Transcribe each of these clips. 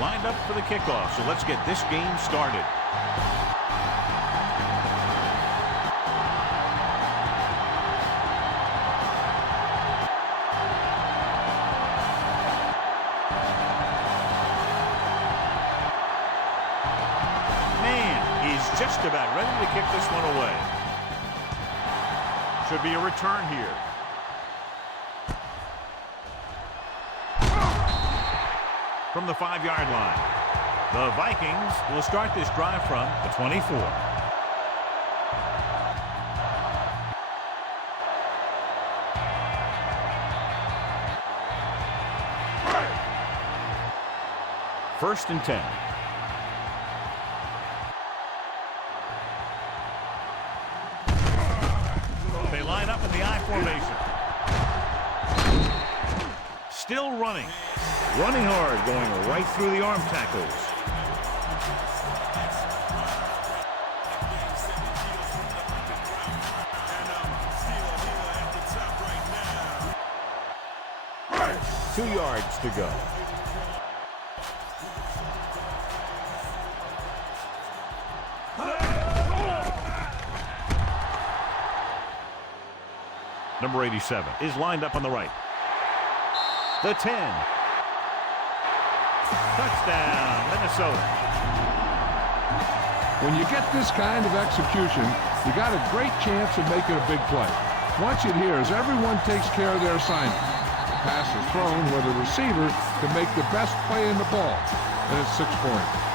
lined up for the kickoff. So let's get this game started. Just about ready to kick this one away. Should be a return here. From the 5-yard line. The Vikings will start this drive from the 24. First and 10. Formation. Still running. Running hard, going right through the arm tackles. Right. 2 yards to go. Number 87 is lined up on the right. The 10. Touchdown, Minnesota. When you get this kind of execution, you got a great chance of making a big play. Watch it here as everyone takes care of their assignment. The pass is thrown where the receiver can make the best play in the ball, and it's 6 points.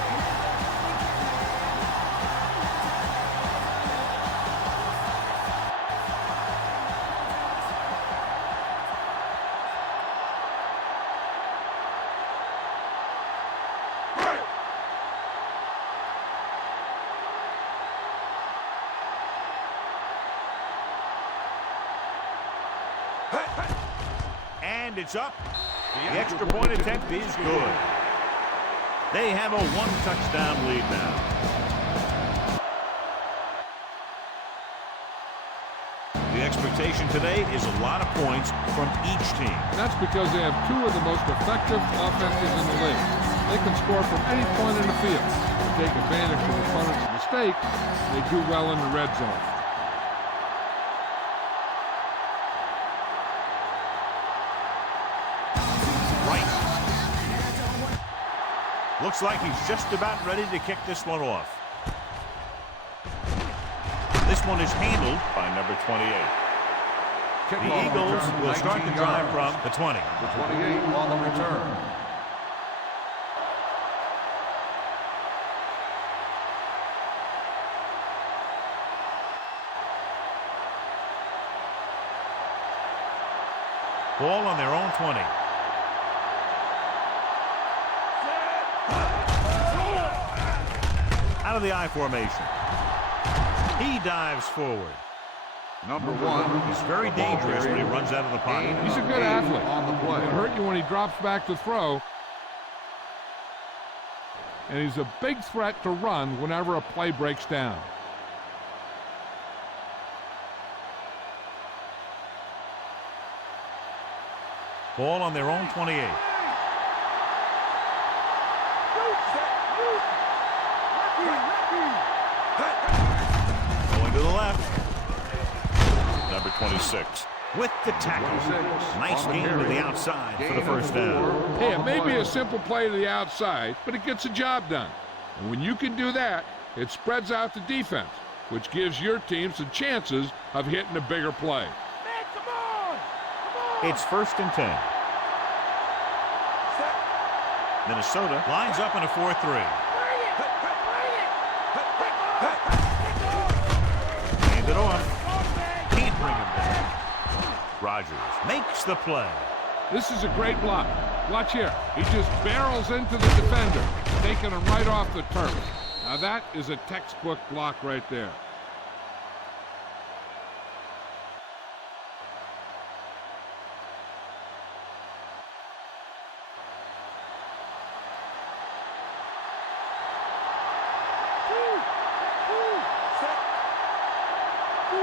And it's up. The extra point attempt is good. They have a 1-touchdown lead now. The expectation today is a lot of points from each team. That's because they have 2 of the most effective offenses in the league. They can score from any point in the field. They take advantage of the opponent's mistake. They do well in the red zone. Looks like he's just about ready to kick this one off. This one is handled by number 28. The Eagles will start the drive from the 20. The 28 on the return. Ball on their own 20. Out of the I formation. He dives forward. Number 1 is very dangerous when he runs out of the pocket. He's a good athlete. On the play. It hurt you when he drops back to throw. And he's a big threat to run whenever a play breaks down. Ball on their own 28. Going to the left. Number 26 with the tackle. Nice game to the outside for the first down. Hey, it may be a simple play to the outside, but it gets the job done. And when you can do that, it spreads out the defense, which gives your team some chances of hitting a bigger play. It's first and 10. Minnesota lines up in a 4-3. Hand it off. Can't bring him back. Rodgers makes the play. This is a great block. Watch here. He just barrels into the defender, taking him right off the turf. Now that is a textbook block right there.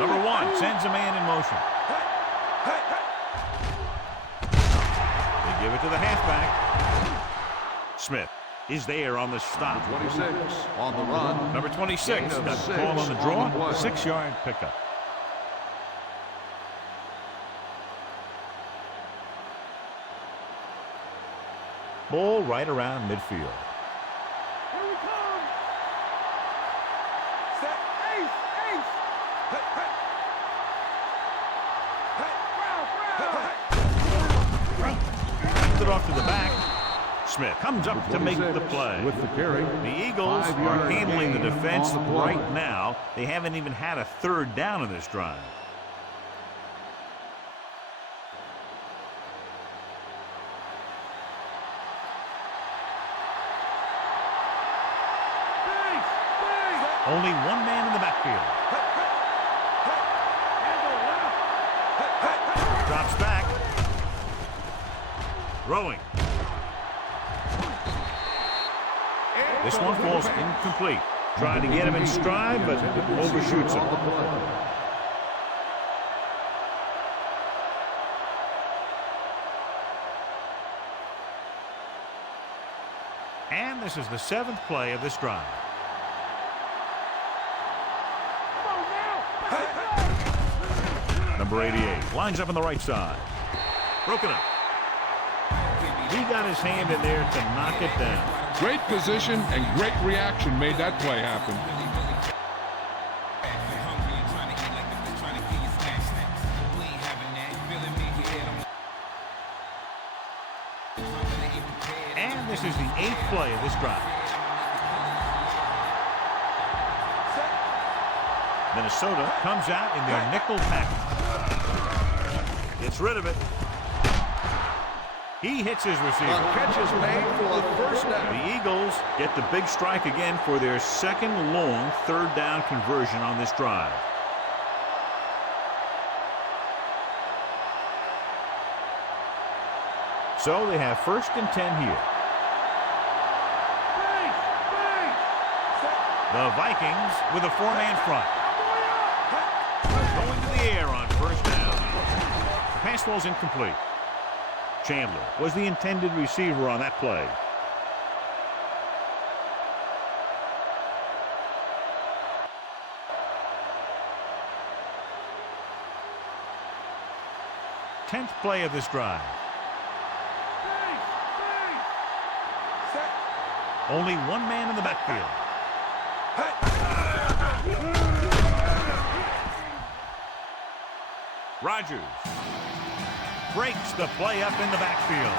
Number 1 sends a man in motion. They give it to the halfback. Smith is there on the stop. 26 on the run. Number 26 Gain got of the 6 call on the draw. on the play. 6-yard pickup. Ball right around midfield. Here we come. Set. Ace. Ace. Hey, hey. Hey. Gets it off to the back. Smith comes up to make the play. With the carry. The Eagles are 5-yard handling the gain defense on the play. right now. They haven't even had a third down in this drive. Only one man in the backfield. Drops back. Throwing. This one falls incomplete. Trying to get him in stride, but overshoots him. And this is the 7th play of this drive. Number 88 lines up on the right side. Broken up. He got his hand in there to knock it down. Great position and great reaction made that play happen. And this is the 8th play of this drive. Minnesota comes out in their nickel package. Gets rid of it. He hits his receiver. Catch is made for the first down. The Eagles get the big strike again for their second long third down conversion on this drive. So they have 1st and 10 here. The Vikings with a 4-man front. Going to the air on 1st down. The pass ball's incomplete. Chandler was the intended receiver on that play. Tenth play of this drive. Only one man in the backfield. Rodgers breaks the play up in the backfield.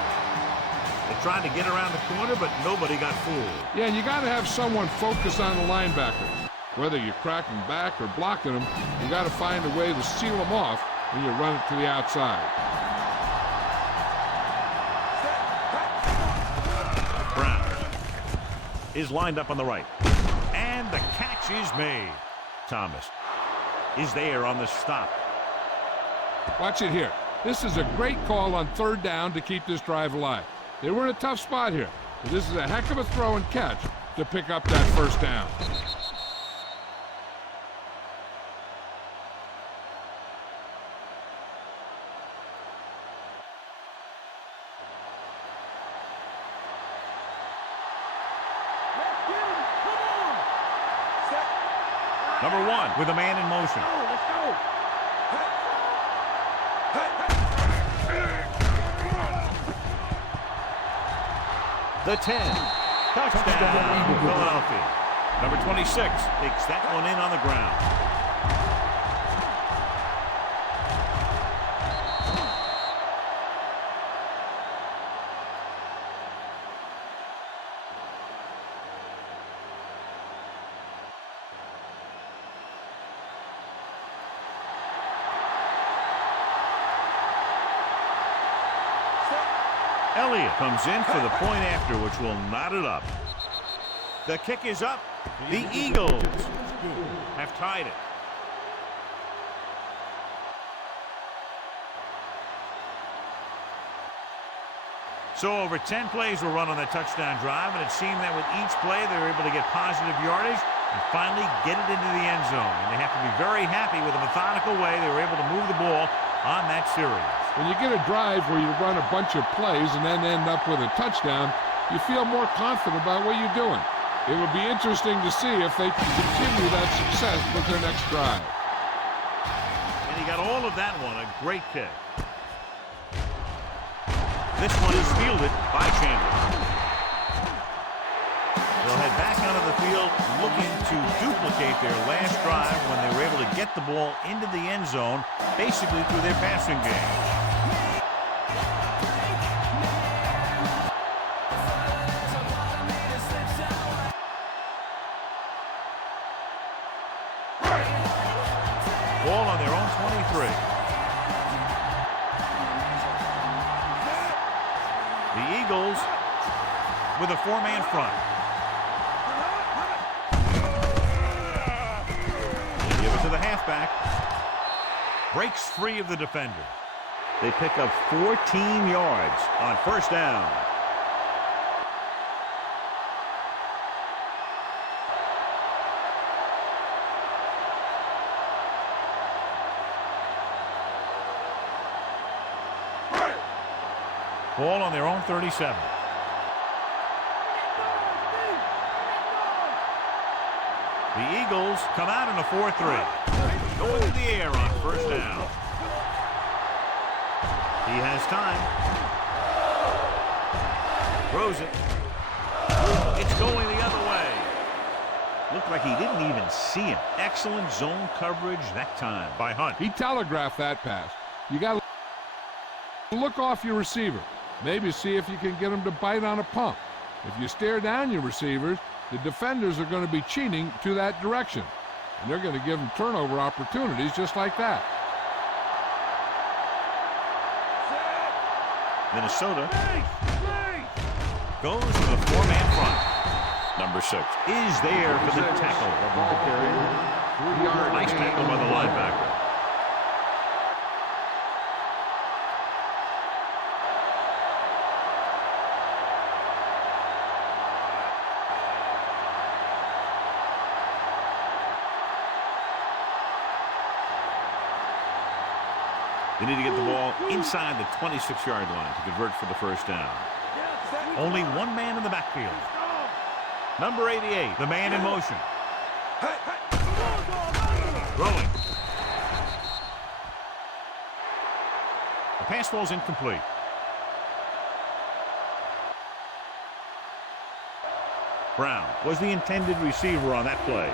They tried to get around the corner, but nobody got fooled. Yeah, and you got to have someone focused on the linebacker. Whether you're cracking back or blocking them, you got to find a way to seal them off when you run it to the outside. Brown is lined up on the right. And the catch is made. Thomas is there on the stop. Watch it here. This is a great call on 3rd down to keep this drive alive. They were in a tough spot here, but this is a heck of a throw and catch to pick up that 1st down. Number 1 with a man in motion. Let's go. The 10. Touchdown, Philadelphia. Number 26 takes that one in on the ground. Elliott comes in for the point after, which will knot it up. The kick is up. The Eagles have tied it. So over 10 plays were run on that touchdown drive, and it seemed that with each play they were able to get positive yardage and finally get it into the end zone. And they have to be very happy with the methodical way they were able to move the ball on that series. When you get a drive where you run a bunch of plays and then end up with a touchdown, you feel more confident about what you're doing. It will be interesting to see if they can continue that success with their next drive. And he got all of that one. A great kick. This one is fielded by Chandler. They'll head back onto the field looking to duplicate their last drive when they were able to get the ball into the end zone, basically through their passing game. Ball on their own 23. The Eagles with a four-man front. Give it to the halfback. Breaks free of the defender. They pick up 14 yards on first down. Ball on their own 37. The Eagles come out in a 4-3. Going to the air on first down. He has time. Throws it. It's going the other way. Looked like he didn't even see him. Excellent zone coverage that time by Hunt. He telegraphed that pass. You got to look off your receiver. Maybe see if you can get him to bite on a pump. If you stare down your receivers, the defenders are going to be cheating to that direction. And they're going to give them turnover opportunities just like that. Minnesota goes with a four-man front. Number 6 is there for the tackle. Nice tackle by the linebacker. They need to get the ball inside the 26-yard line to convert for the first down. Only one man in the backfield. Number 88, the man in motion. Throwing. The pass ball's incomplete. Brown was the intended receiver on that play.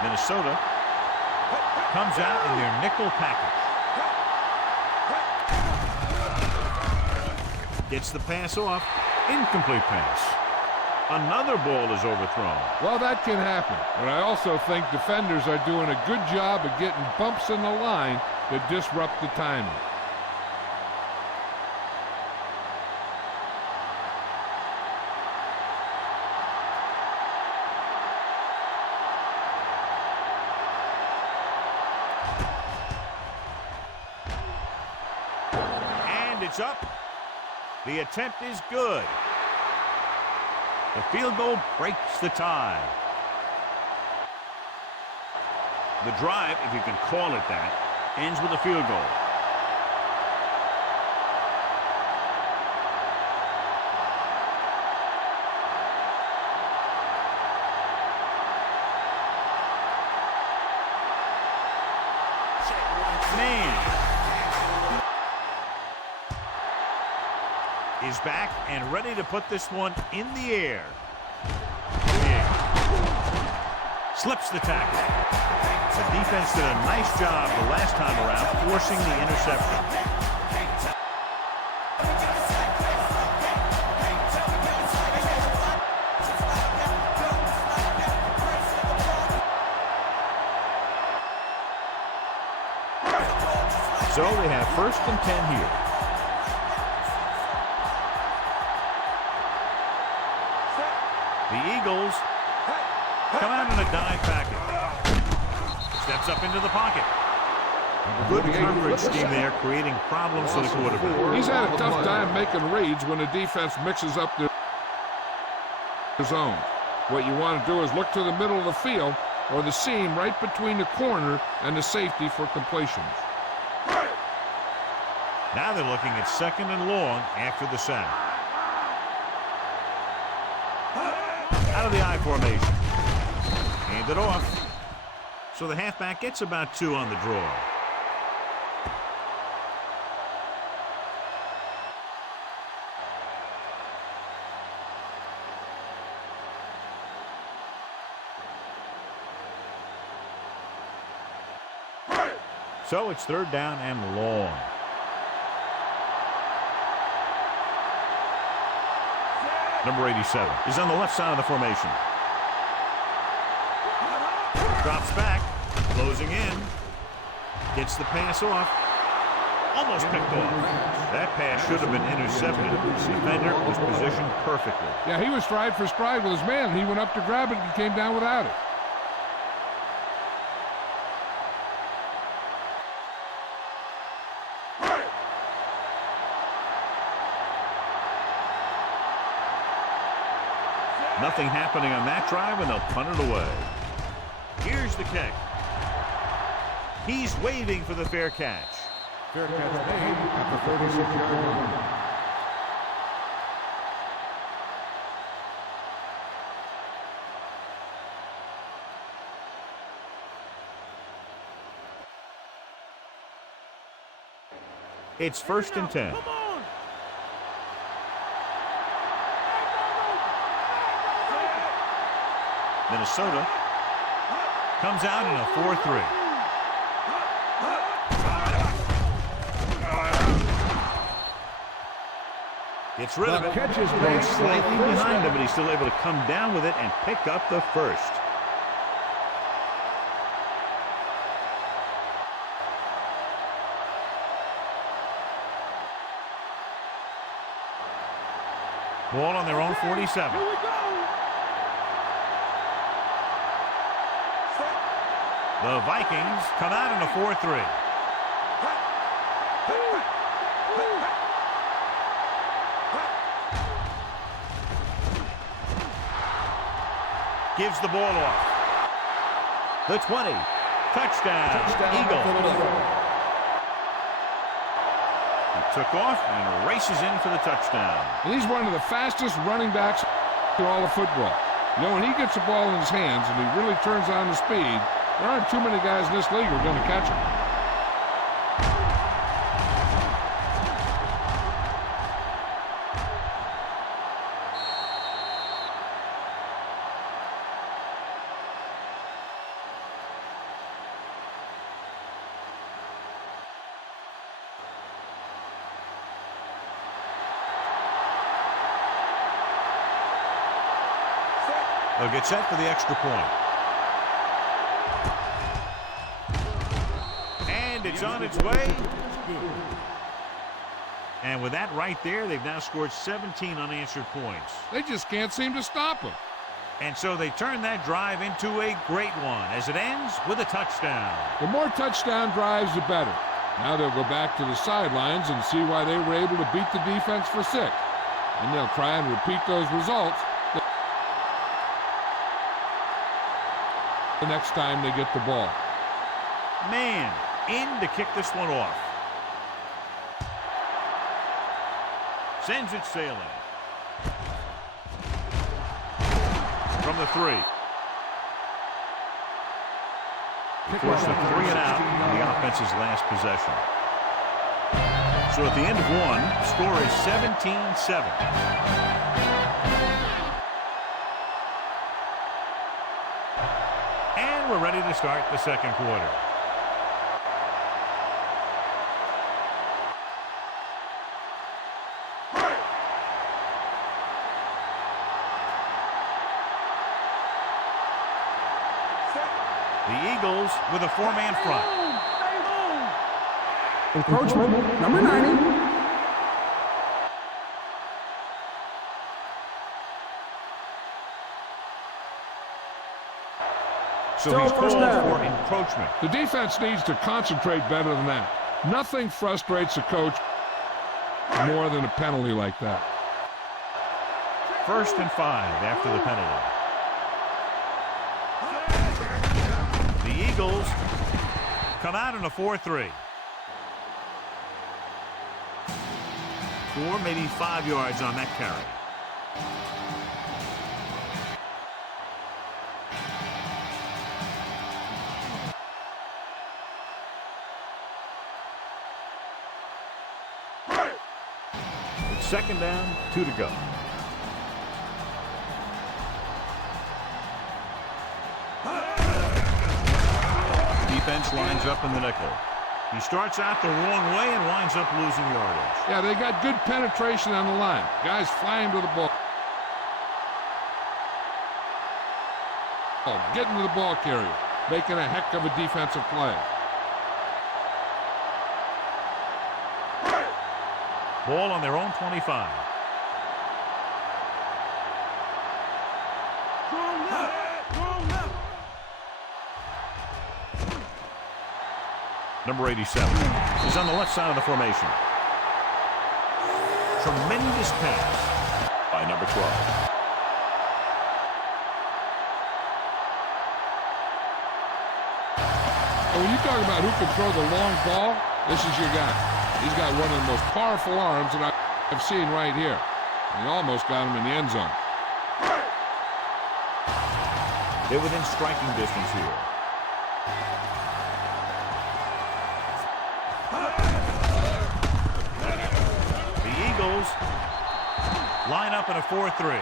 Minnesota comes out in their nickel package. Gets the pass off. Incomplete pass. Another ball is overthrown. Well, that can happen. But I also think defenders are doing a good job of getting bumps in the line that disrupt the timing. It's up. The attempt is good. The field goal breaks the tie. The drive, if you can call it that, ends with a field goal. Is back and ready to put this one in the air. Slips the tackle. The defense did a nice job the last time around forcing the interception. So they have 1st and 10 here. The Eagles come out in a dive package. Steps up into the pocket. Good coverage scheme there, creating problems for the quarterback. He's had a tough time making reads when the defense mixes up their zone. What you want to do is look to the middle of the field or the seam right between the corner and the safety for completions. Now they're looking at 2nd and long after the sack. Out of the I formation. Hand it off. So the halfback gets about 2 on the draw. So it's 3rd down and long. Number 87 is on the left side of the formation. Drops back, closing in. Gets the pass off. Almost picked off. That pass should have been intercepted. The defender was positioned perfectly. Yeah, he was stride for stride with his man. He went up to grab it and came down without it. Nothing happening on that drive, and they'll punt it away. Here's the kick. He's waving for the fair catch. Fair catch made at the 36-yard line. It's 1st and 10. Come on. Minnesota comes out in a 4-3. Gets rid of it. Catch is Goes made. slightly behind him, but he's still able to come down with it and pick up the first. Ball on their own 47. Here we go. The Vikings come out in a 4-3. Gives the ball off. The 20. Touchdown. Eagle. He took off and races in for the touchdown. And he's one of the fastest running backs in all of football. You know, when he gets the ball in his hands and he really turns on the speed, there aren't too many guys in this league who are going to catch him. They'll get set for the extra point. And it's on its way. And with that right there, they've now scored 17 unanswered points. They just can't seem to stop him. And so they turn that drive into a great one as it ends with a touchdown. The more touchdown drives, the better. Now they'll go back to the sidelines and see why they were able to beat the defense for 6. And they'll try and repeat those results the next time they get the ball. Man, in to kick this one off. Sends it sailing. From the 3. Force a 3 and out on the offense's last possession. So at the end of 1, score is 17-7. And we're ready to start the second quarter. The Eagles with a 4-man front. Encroachment, number 90. So he's called for encroachment. The defense needs to concentrate better than that. Nothing frustrates a coach more than a penalty like that. 1st and 5 after the penalty. Eagles come out in a 4-3. 4, maybe 5 yards on that carry. It's second down, 2 to go. Defense lines up in the nickel. He starts out the wrong way and winds up losing yardage. Yeah, they got good penetration on the line. Guys flying to the ball. Getting to the ball carrier. Making a heck of a defensive play. Ball on their own 25. Number 87 is on the left side of the formation. Tremendous pass by number 12. And when you talk about who can throw the long ball, this is your guy. He's got one of the most powerful arms that I've seen right here. And he almost got him in the end zone. They're within striking distance here. Line up in a 4-3.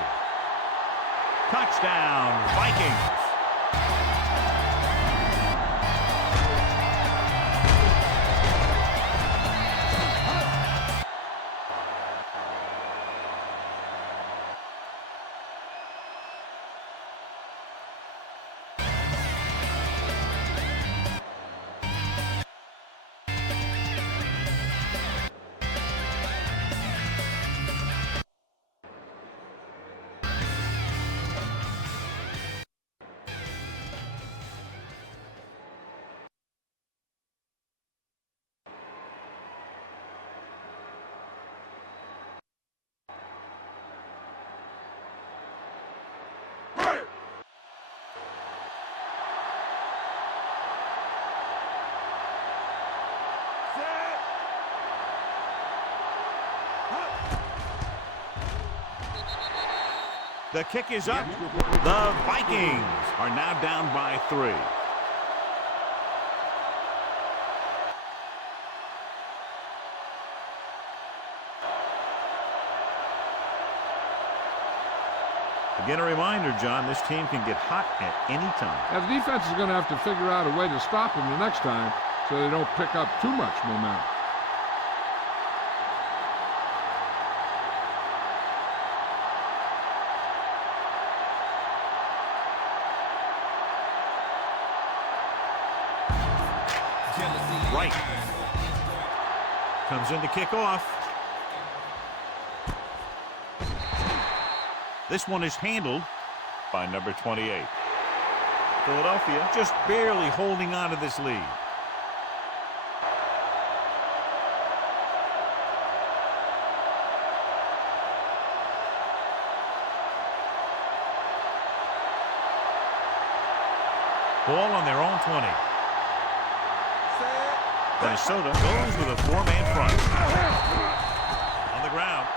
Touchdown, Vikings. The kick is up. The Vikings are now down by 3. Again, a reminder, John, this team can get hot at any time. Now, the defense is going to have to figure out a way to stop them the next time so they don't pick up too much momentum. Right. Comes in to kick off. This one is handled by number 28. Philadelphia just barely holding on to this lead. Ball on their own 20. Minnesota goes with a 4-man front. On the ground.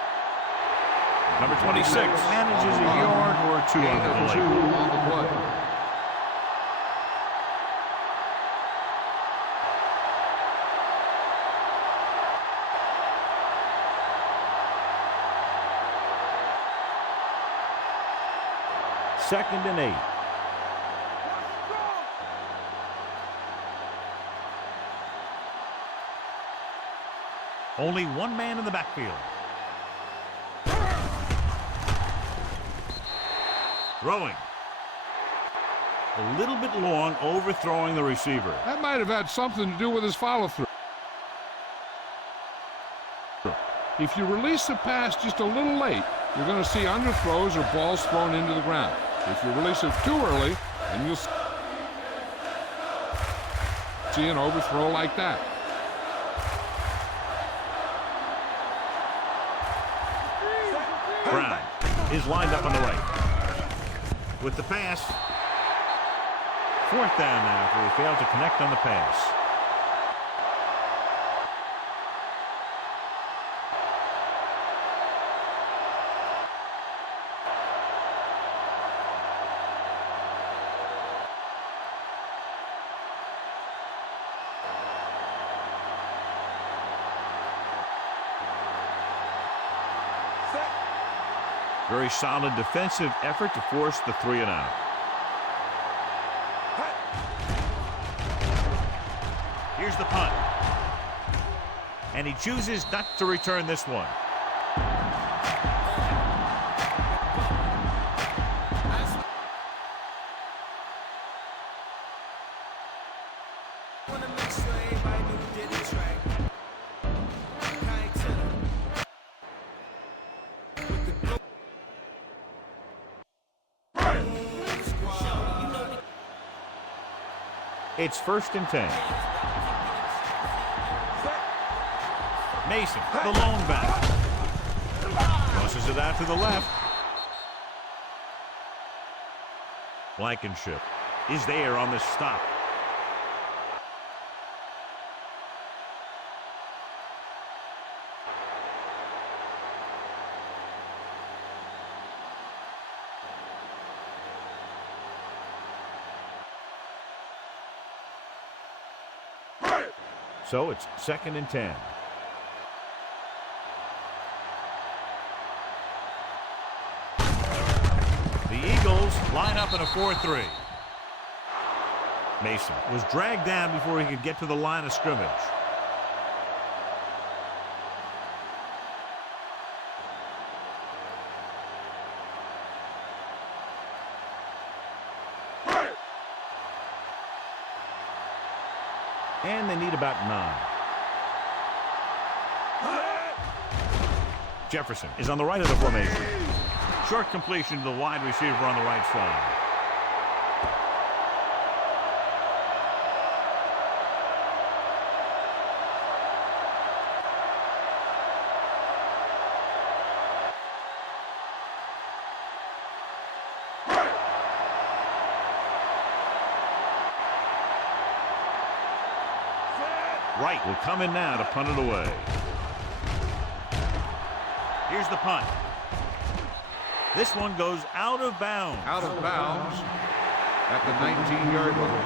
Number 26 manages a yard or 2 on the play. Second and 8. Only one man in the backfield. Throwing. A little bit long, overthrowing the receiver. That might have had something to do with his follow-through. If you release the pass just a little late, you're going to see underthrows or balls thrown into the ground. If you release it too early, then you'll see an overthrow like that. Brown is lined up on the right. With the pass, 4th down now after he failed to connect on the pass. Very solid defensive effort to force the 3-and-out. Here's the punt. And he chooses not to return this one. It's 1st and 10. Mason, the lone back. Tosses it out to the left. Blankenship is there on the stop. So it's 2nd and 10. The Eagles line up in a 4-3. Mason was dragged down before he could get to the line of scrimmage. And they need about 9. Jefferson is on the right of the formation. Short completion to the wide receiver on the right side. Wright will come in now to punt it away. Here's the punt. This one goes out of bounds. Out of bounds at the 19-yard line.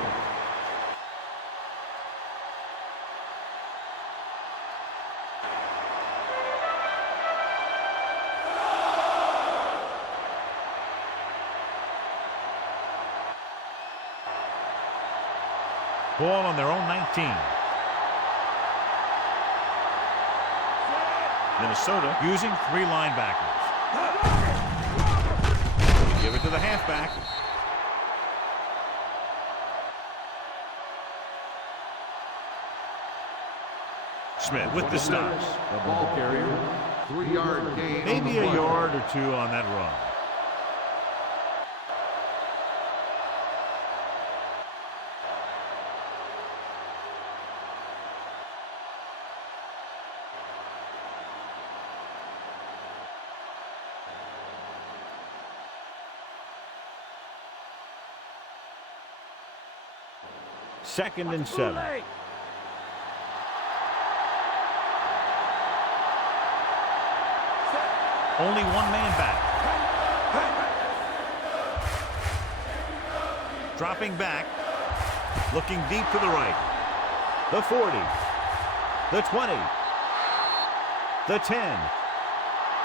Ball on their own 19. Minnesota using 3 linebackers. Give it to the halfback. Smith with the stop. The ball carrier, 3-yard gain. Maybe a yard or 2 on that run. Second and 7. Only 1 man back. Dropping back. Looking deep to the right. The 40. The 20. The 10.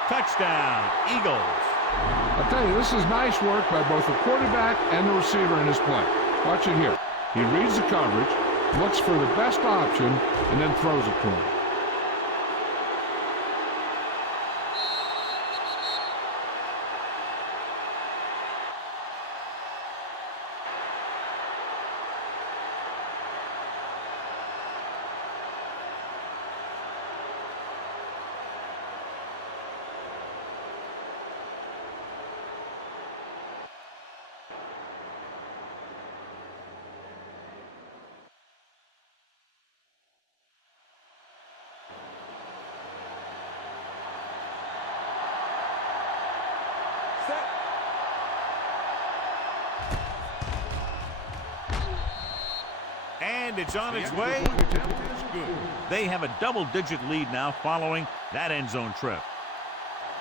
Touchdown, Eagles. I tell you, this is nice work by both the quarterback and the receiver in his play. Watch it here. He reads the coverage, looks for the best option, and then throws it to him. And it's on its way. They have a double-digit lead now following that end zone trip.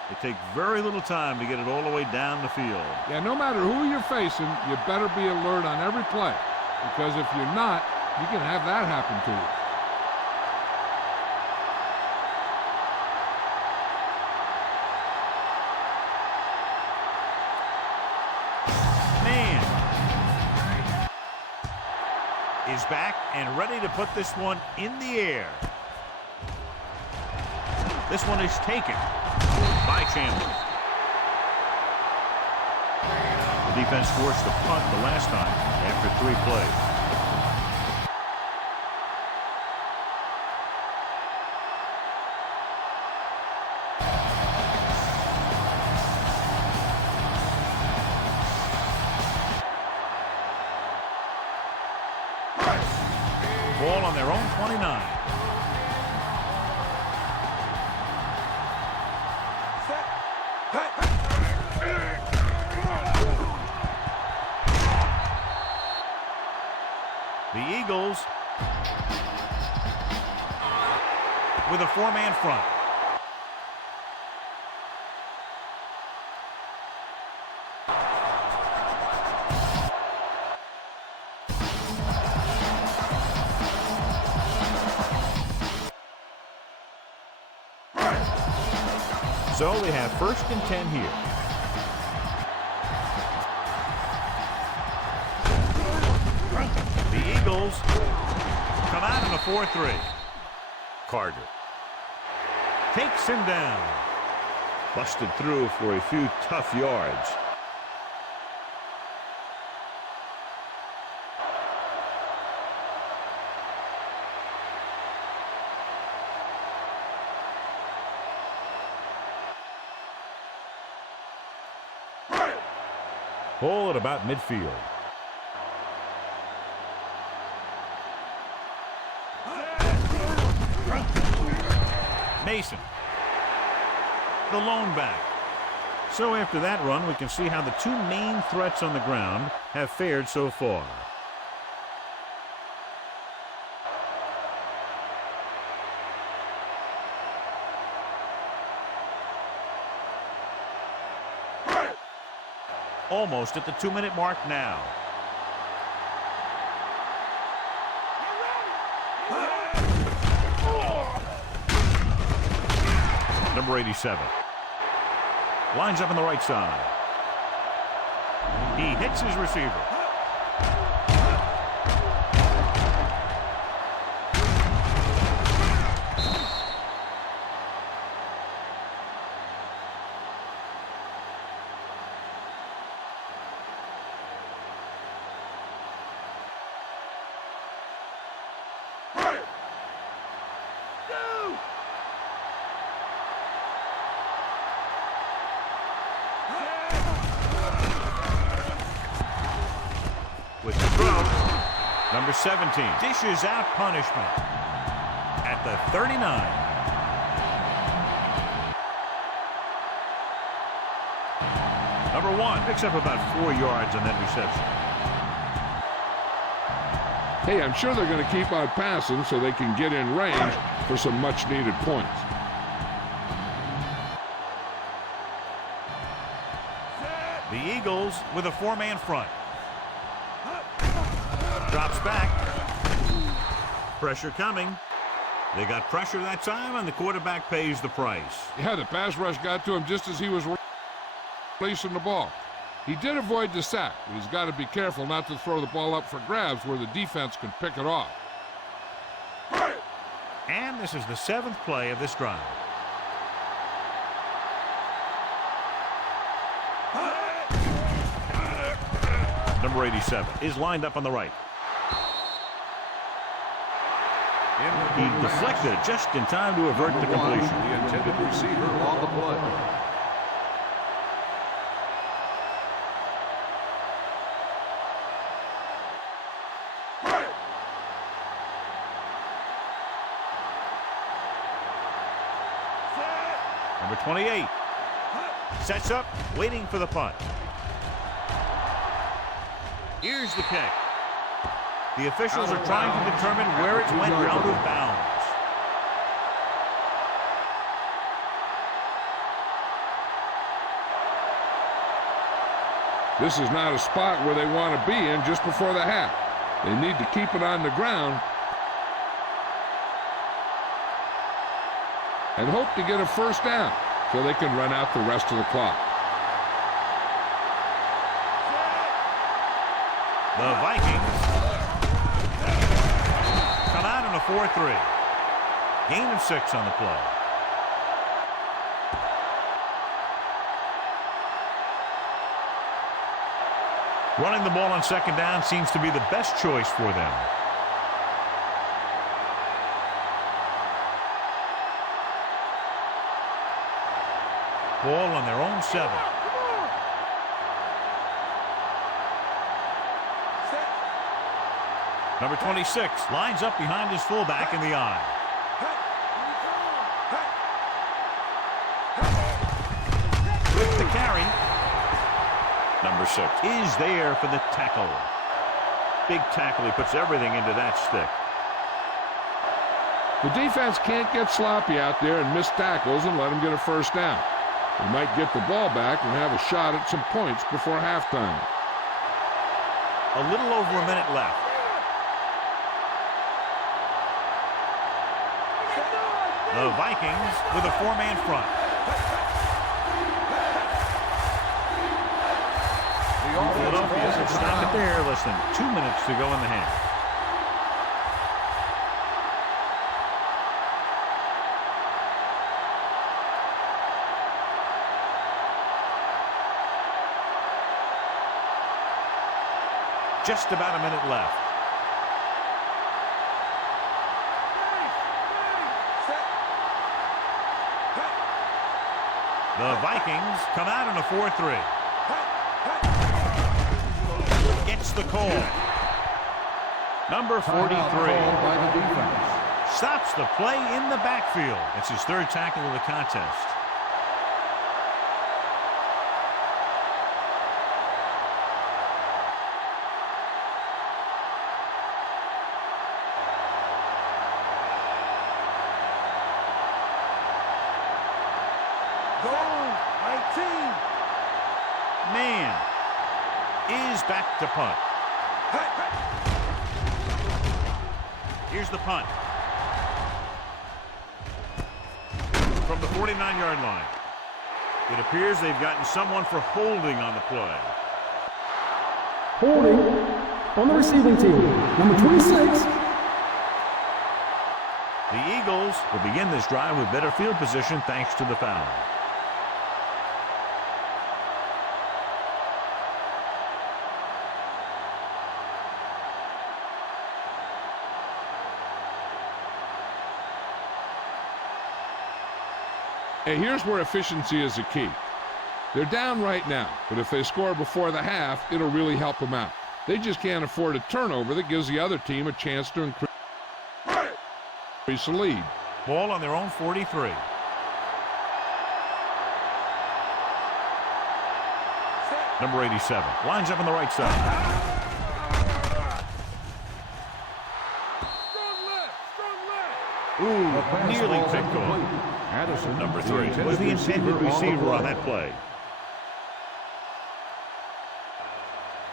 They take very little time to get it all the way down the field. Yeah, no matter who you're facing, you better be alert on every play. Because if you're not, you can have that happen to you. Is back and ready to put this one in the air. This one is taken by Chandler. The defense forced the punt the last time after 3 plays. Ball on their own 29. The Eagles with a 4-man front. So they have 1st and 10 here. The Eagles come out in a 4-3. Carter takes him down. Busted through for a few tough yards. Ball at about midfield. Mason, the lone back. So after that run, we can see how the 2 main threats on the ground have fared so far. Almost at the 2-minute mark now. Number 87. Lines up on the right side. He hits his receiver. With the throw, number 17 dishes out punishment at the 39. Number 1 picks up about 4 yards on that reception. Hey, I'm sure they're going to keep on passing so they can get in range for some much-needed points. The Eagles with a 4-man front. Drops back. Pressure coming. They got pressure that time, and the quarterback pays the price. Yeah, the pass rush got to him just as he was releasing the ball. He did avoid the sack, but he's got to be careful not to throw the ball up for grabs where the defense can pick it off. And this is the 7th play of this drive. Number 87 is lined up on the right. He deflected it just in time to avert the completion. The intended receiver on the play. Number 28 sets up, waiting for the punt. Here's the kick. The officials are trying to determine where it went out of bounds. This is not a spot where they want to be in just before the half. They need to keep it on the ground and hope to get a first down so they can run out the rest of the clock. The Vikings come out in a 4-3. Gain of 6 on the play. Running the ball on second down seems to be the best choice for them. Ball on their own 7. Number 26 lines up behind his fullback in the eye. With the carry. Number 6 is there for the tackle. Big tackle. He puts everything into that stick. The defense can't get sloppy out there and miss tackles and let them get a first down. They might get the ball back and have a shot at some points before halftime. A little over a minute left. The Vikings with a 4-man front. Philadelphia can stop it there. Less than 2 minutes to go in the half. Just about a minute left. The Vikings come out in a 4-3. Gets the call. Number 43 by the defense. stops the play in the backfield. It's his 3rd tackle of the contest. Man is back to punt. Here's the punt. From the 49-yard line. It appears they've gotten someone for holding on the play. Holding on the receiving team. Number 26. The Eagles will begin this drive with better field position thanks to the foul. Hey, here's where efficiency is the key. They're down right now, but if they score before the half, it'll really help them out. They just can't afford a turnover that gives the other team a chance to increase the lead. Ball on their own 43. Number 87 lines up on the right side. Ooh, nearly picked off. Addison, Number 3 was the intended receiver on that play.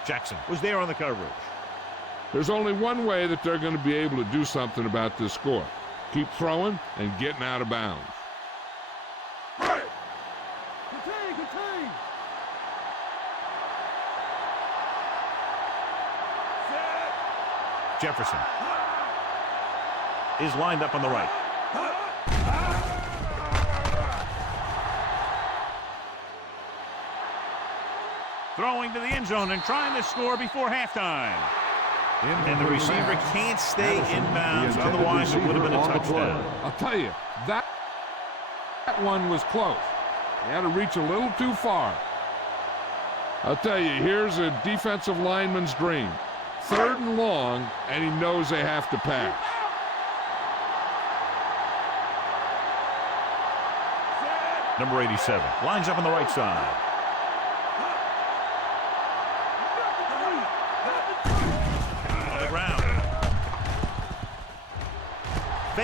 Jackson was there on the coverage. There's only one way that they're going to be able to do something about this score. Keep throwing and getting out of bounds. Jefferson is lined up on the right. Throwing to the end zone and trying to score before halftime. And the receiver can't stay in bounds, otherwise it would have been a touchdown. I'll tell you, that one was close. He had to reach a little too far. I'll tell you, here's a defensive lineman's dream. 3rd and long, and he knows they have to pass. Number 87 lines up on the right side. On the ground.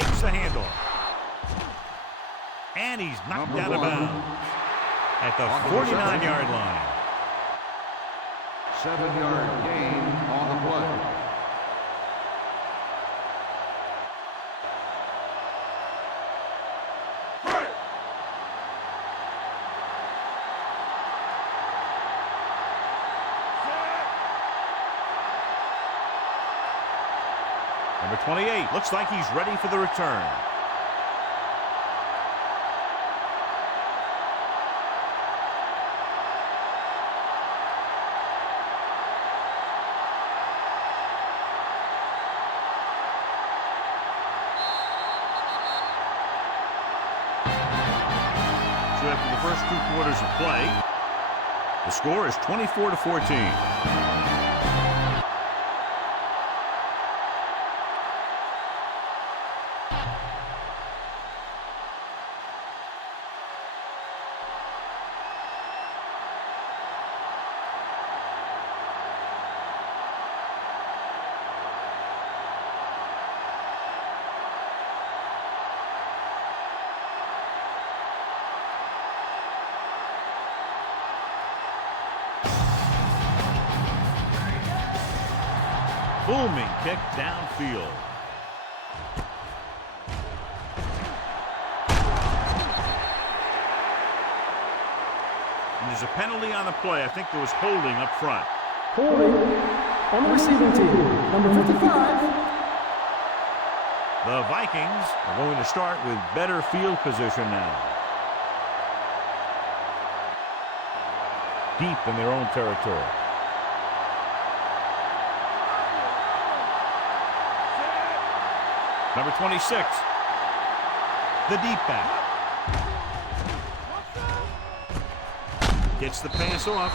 fakes the handoff. And he's knocked out of bounds at the 49-yard line. 7-yard gain on the play. Number 28 looks like he's ready for the return. So after the first 2 quarters of play, the score is 24-14. Booming kick downfield. And there's a penalty on the play. I think there was holding up front. Holding on the receiving team. Number 55. The Vikings are going to start with better field position now. Deep in their own territory. Number 26, the deep back. Gets the pass off.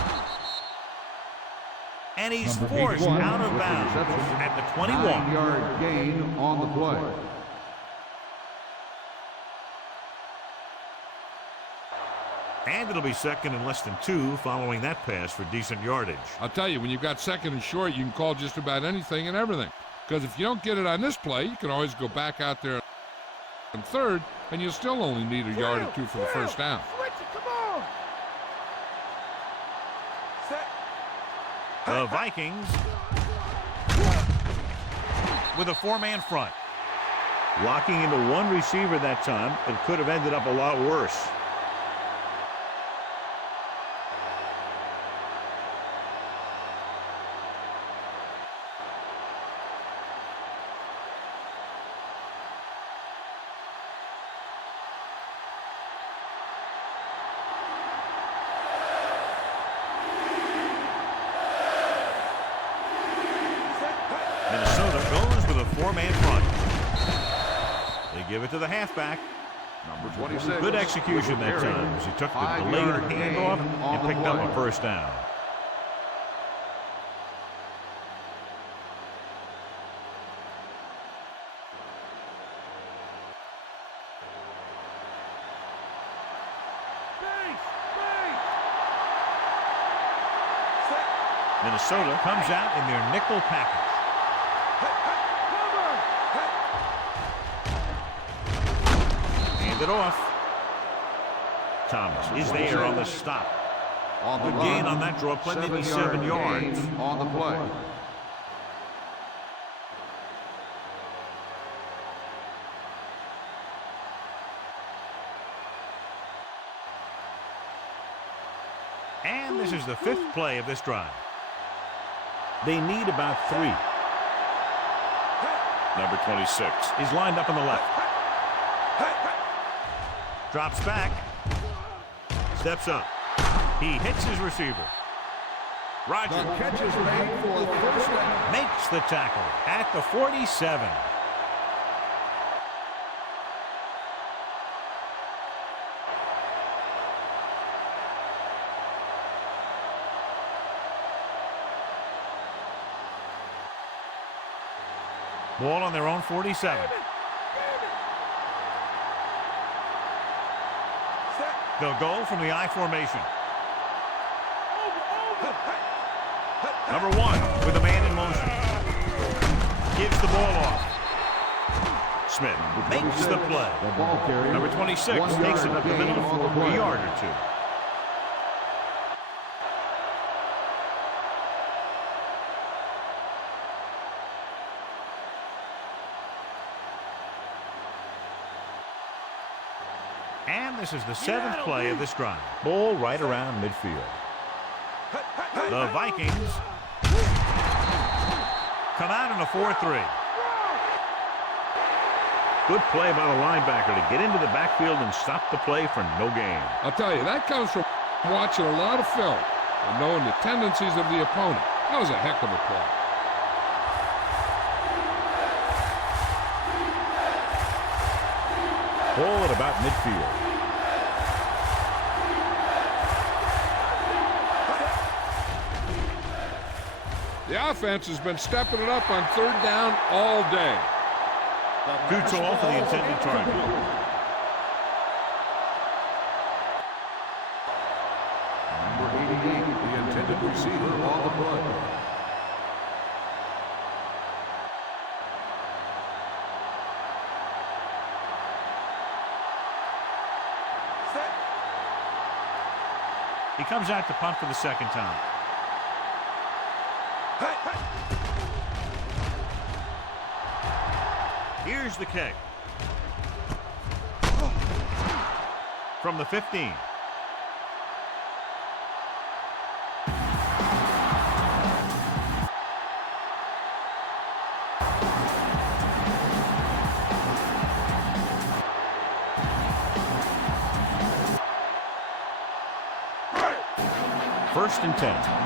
And he's forced out of bounds at the 21. 9-yard gain on the play. And it'll be second and less than 2 following that pass for decent yardage. I'll tell you, when you've got second and short, you can call just about anything and everything. Because if you don't get it on this play, you can always go back out there on third, and you'll still only need a yard or 2 for the first down. Switch it, come on. Set. The Vikings with a 4-man front. Locking into one receiver that time. It could have ended up a lot worse. Minnesota goes with a 4-man front. They give it to the halfback. Number 26. Good execution that time as he took the delayed handoff and picked up a first down. Minnesota comes out in their nickel package. Hand it off. Thomas is there on the stop. Good gain on that draw, maybe 7 yards. On the play. And this is the 5th play of this drive. They need about 3. Number 26 is lined up on the left. Drops back. Steps up. He hits his receiver. Rodgers The catch is made for a first down. makes the tackle at the 47. Ball on their own 47. They'll go from the I formation. Number 1 with a man in motion. Gives the ball off. Smith makes the play. The ball carrier. Number 26 1 takes it yard up the middle gain on the for a play. yard or two. And this is the 7th play of this drive. Ball right around midfield. The Vikings come out in a 4-3. Good play by the linebacker to get into the backfield and stop the play for no gain. I'll tell you, that comes from watching a lot of film and knowing the tendencies of the opponent. That was a heck of a play. Ball at about midfield. The offense has been stepping it up on 3rd down all day. Too tall for the intended target. Number 88, the intended receiver on the play. He comes out to punt for the 2nd time. Here's the kick. From the 15. First and 10.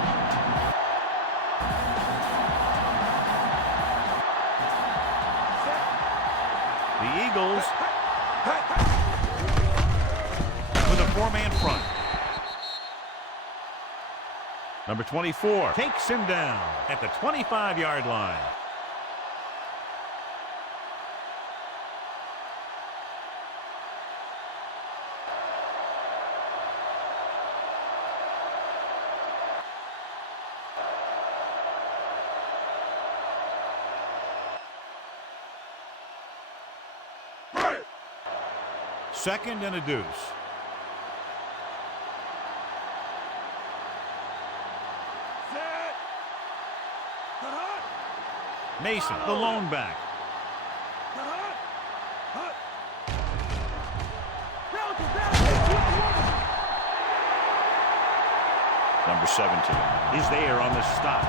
The Eagles with a 4-man front. Number 24 takes him down at the 25-yard line. Second and a deuce. Mason, the lone back. Number 17 is there on the stop.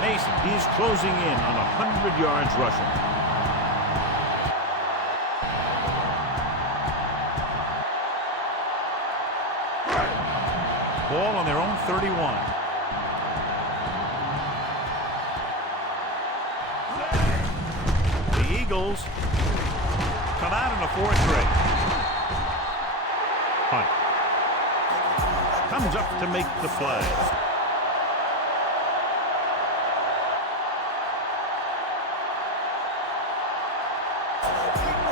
Mason is closing in on 100 yards rushing. Ball on their own 31. The Eagles come out in a 4-3. Hunt comes up to make the play.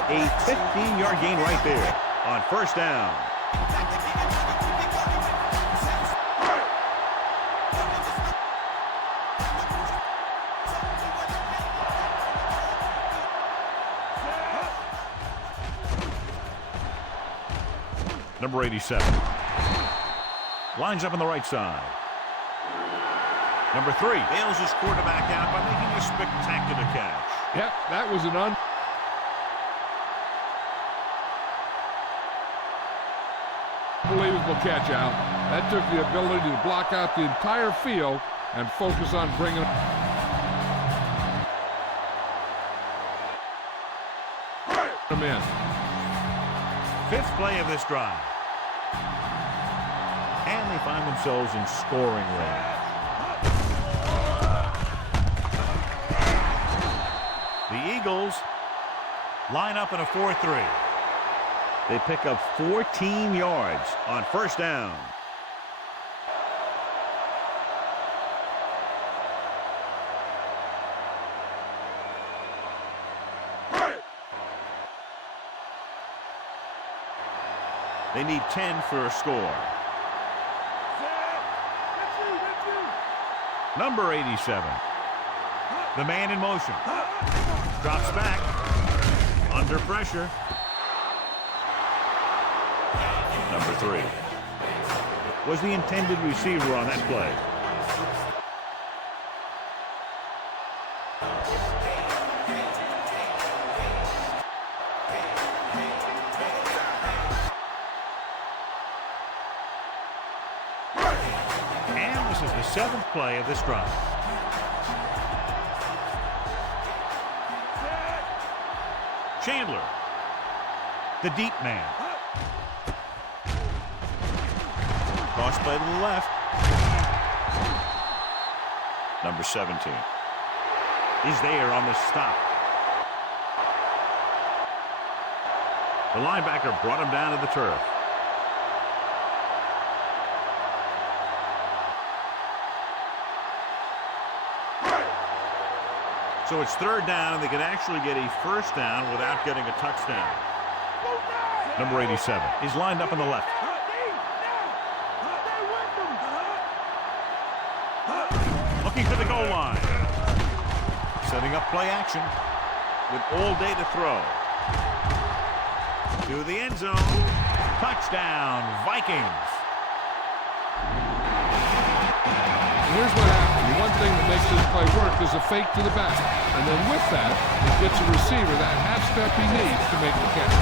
A 15-yard gain right there on first down. Number 87 lines up on the right side. Number 3 bails his quarterback out by making a spectacular catch. Yep, that was an unbelievable catch out. That took the ability to block out the entire field and focus on bringing them in. 5th play of this drive. And they find themselves in scoring range. The Eagles line up in a 4-3. They pick up 14 yards on first down. They need 10 for a score. That's you. Number 87. The man in motion. Drops back. Under pressure. Number 3. Was the intended receiver on that play. And this is the 7th play of this drive. Chandler, the deep man. Cross play to the left. Number 17 is there on the stop. The linebacker brought him down to the turf. So it's 3rd down, and they can actually get a 1st down without getting a touchdown. Number 87 is lined up on the left. Looking for the goal line. Setting up play action with all day to throw. To the end zone. Touchdown, Vikings. Here's what happened. The one thing that makes this play work is a fake to the back. And then with that, it gets a receiver that half step he needs to make the catch.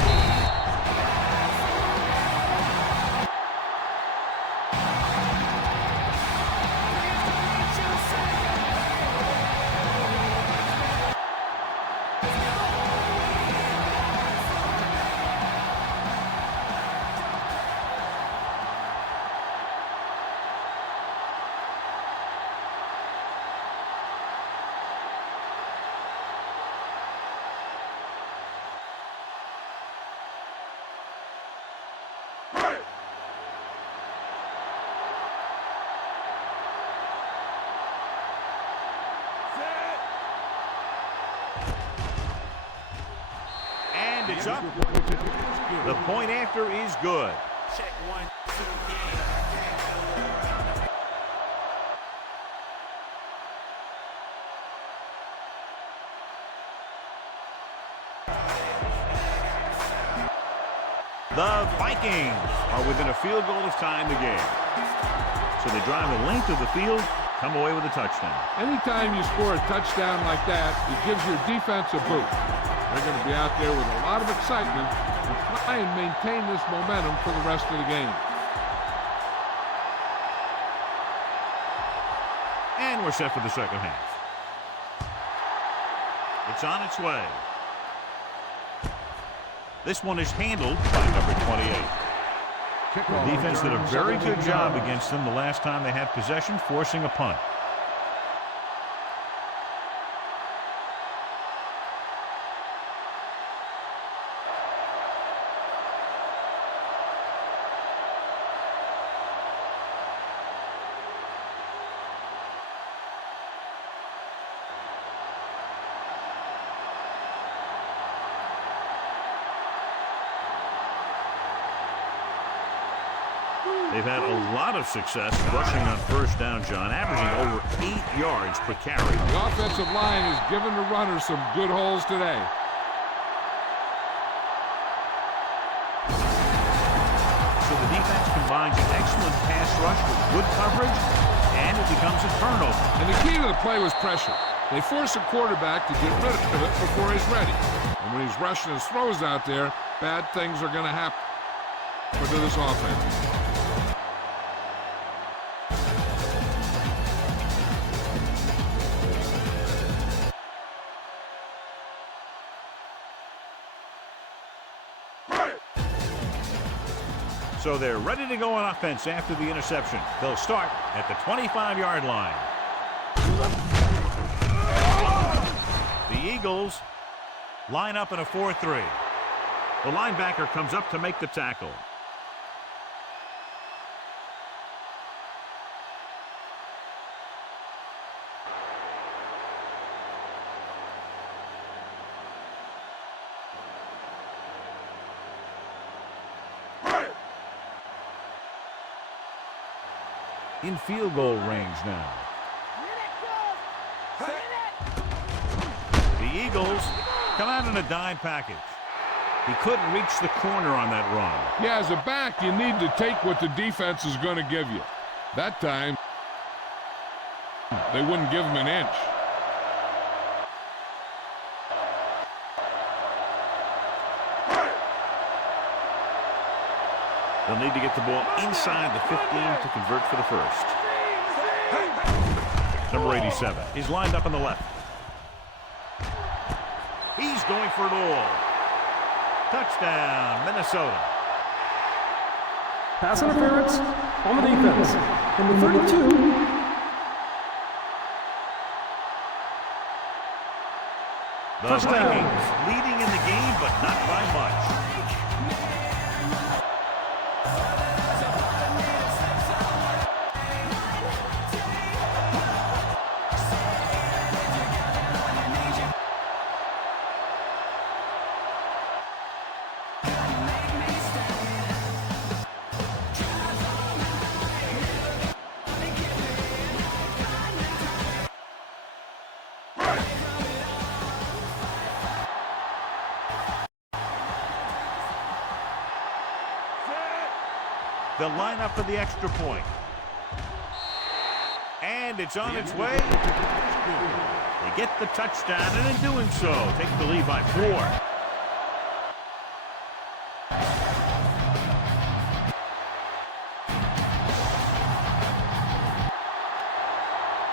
It's up. The point after is good. Check 1, 2, The Vikings are within a field goal of tying the game. So they drive the length of the field, come away with a touchdown. Anytime you score a touchdown like that, it gives your defense a boost. They're going to be out there with a lot of excitement and try and maintain this momentum for the rest of the game. And we're set for the second half. It's on its way. This one is handled by number 28. Defense did a very good job against them the last time they had possession, forcing a punt. They've had a lot of success rushing on first down, John, averaging over 8 yards per carry. The offensive line has given the runners some good holes today. So the defense combines an excellent pass rush with good coverage, and it becomes a turnover. And the key to the play was pressure. They force a quarterback to get rid of it before he's ready. And when he's rushing his throws out there, bad things are going to happen to this offense. So they're ready to go on offense after the interception. They'll start at the 25-yard line. The Eagles line up in a 4-3. The linebacker comes up to make the tackle. In field goal range now. Eagles come out in a dime package. He couldn't reach the corner on that run. Yeah, as a back, you need to take what the defense is going to give you. That time, they wouldn't give him an inch. They'll need to get the ball inside the 15 to convert for the first. Number 87 is lined up on the left. He's going for it all. Touchdown, Minnesota. Pass interference on the defense. Number 32. The Touchdown. Vikings leading in the game, but not by much. They'll line up for the extra point. And it's on its way. They get the touchdown, and in doing so, take the lead by 4.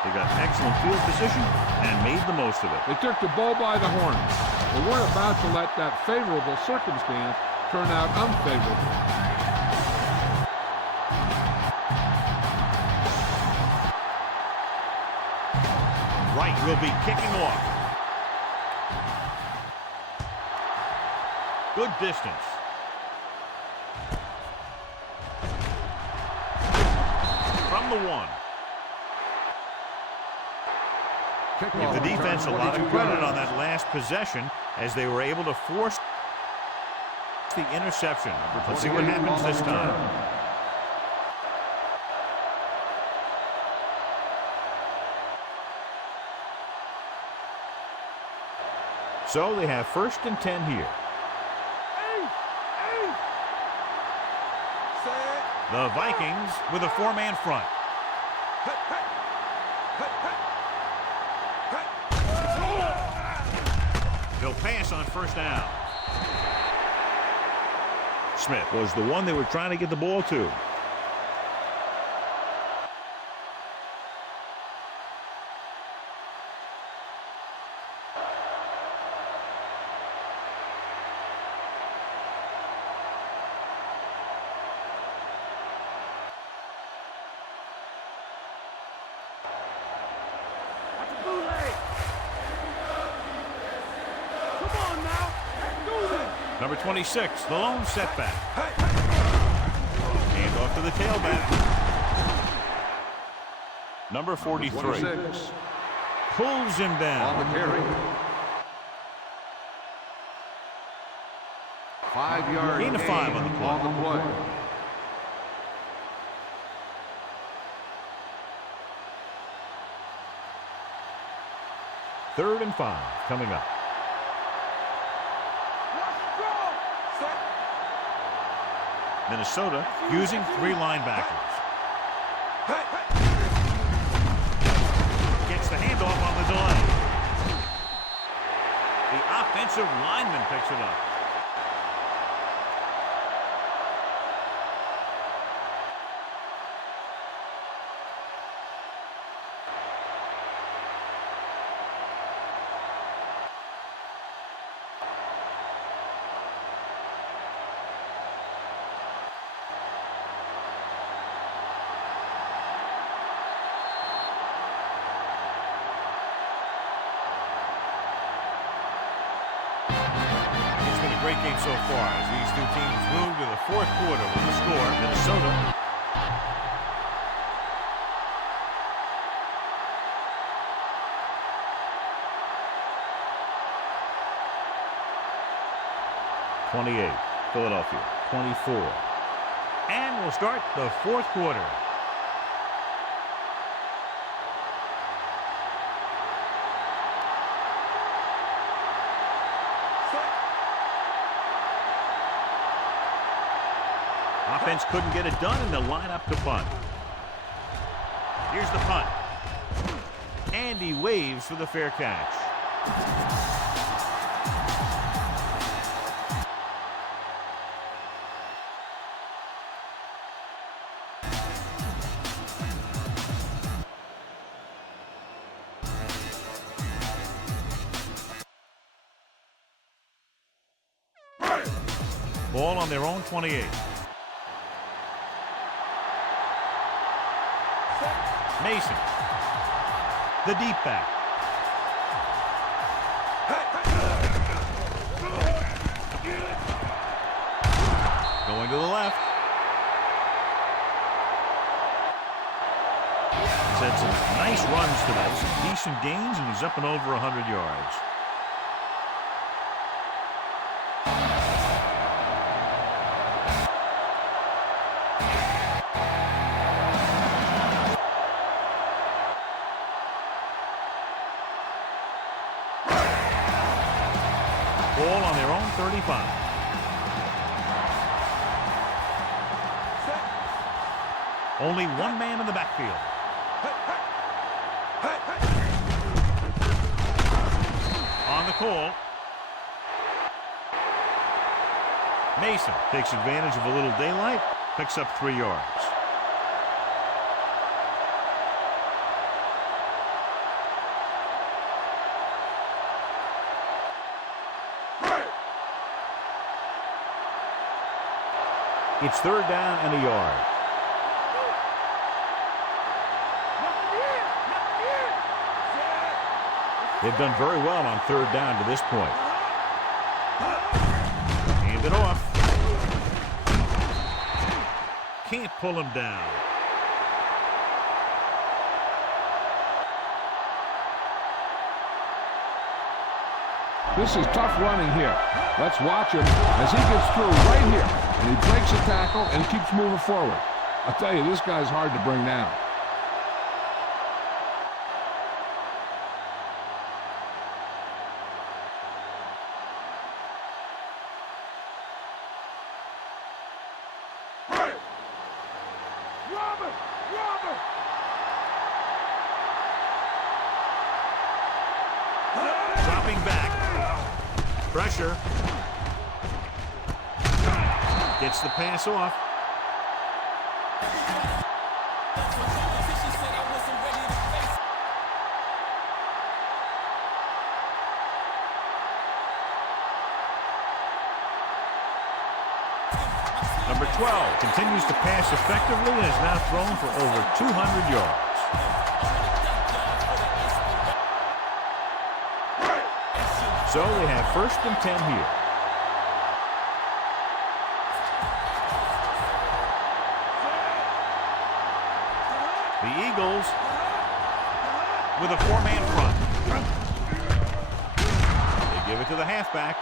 They got excellent field position and made the most of it. They took the bull by the horns. They weren't about to let that favorable circumstance turn out unfavorable. Wright will be kicking off. Good distance. From the 1. Give the defense a lot of credit on that last possession as they were able to force the interception. Let's see what happens this time. So they have 1st and 10 here. The Vikings with a 4-man front. They'll pass on 1st down. Smith was the one they were trying to get the ball to. Number 26, the lone setback. Hand off to the tailback. Number 43. 26. Pulls him On down. the carry. 5-yard Gain of 5 on the play. On the play. Third and 5 coming up. Minnesota using 3 linebackers. Gets the handoff on the delay. The offensive lineman picks it up. Great game so far as these two teams move to the 4th quarter with the score. Minnesota (28), Philadelphia 24, and we'll start the 4th quarter. Offense couldn't get it done, and they'll line up to punt. Here's the punt. And he waves for the fair catch. Ball on their own 28. Mason. The deep back. Going to the left. He's had some nice runs today, some decent gains, and he's up and over 100 yards. Ball on their own 35. Only one man in the backfield. On the call. Mason takes advantage of a little daylight, picks up 3 yards. It's 3rd down and a yard. They've done very well on 3rd down to this point. Hand it off. Can't pull him down. This is tough running here. Let's watch him as he gets through right here. And he breaks a tackle and keeps moving forward. I'll tell you, this guy's hard to bring down. Dropping back. Pressure. Gets the pass off. Number 12 continues to pass effectively and is now thrown for over 200 yards. So they have 1st and 10 here. The Eagles with a 4-man front. They give it to the halfback.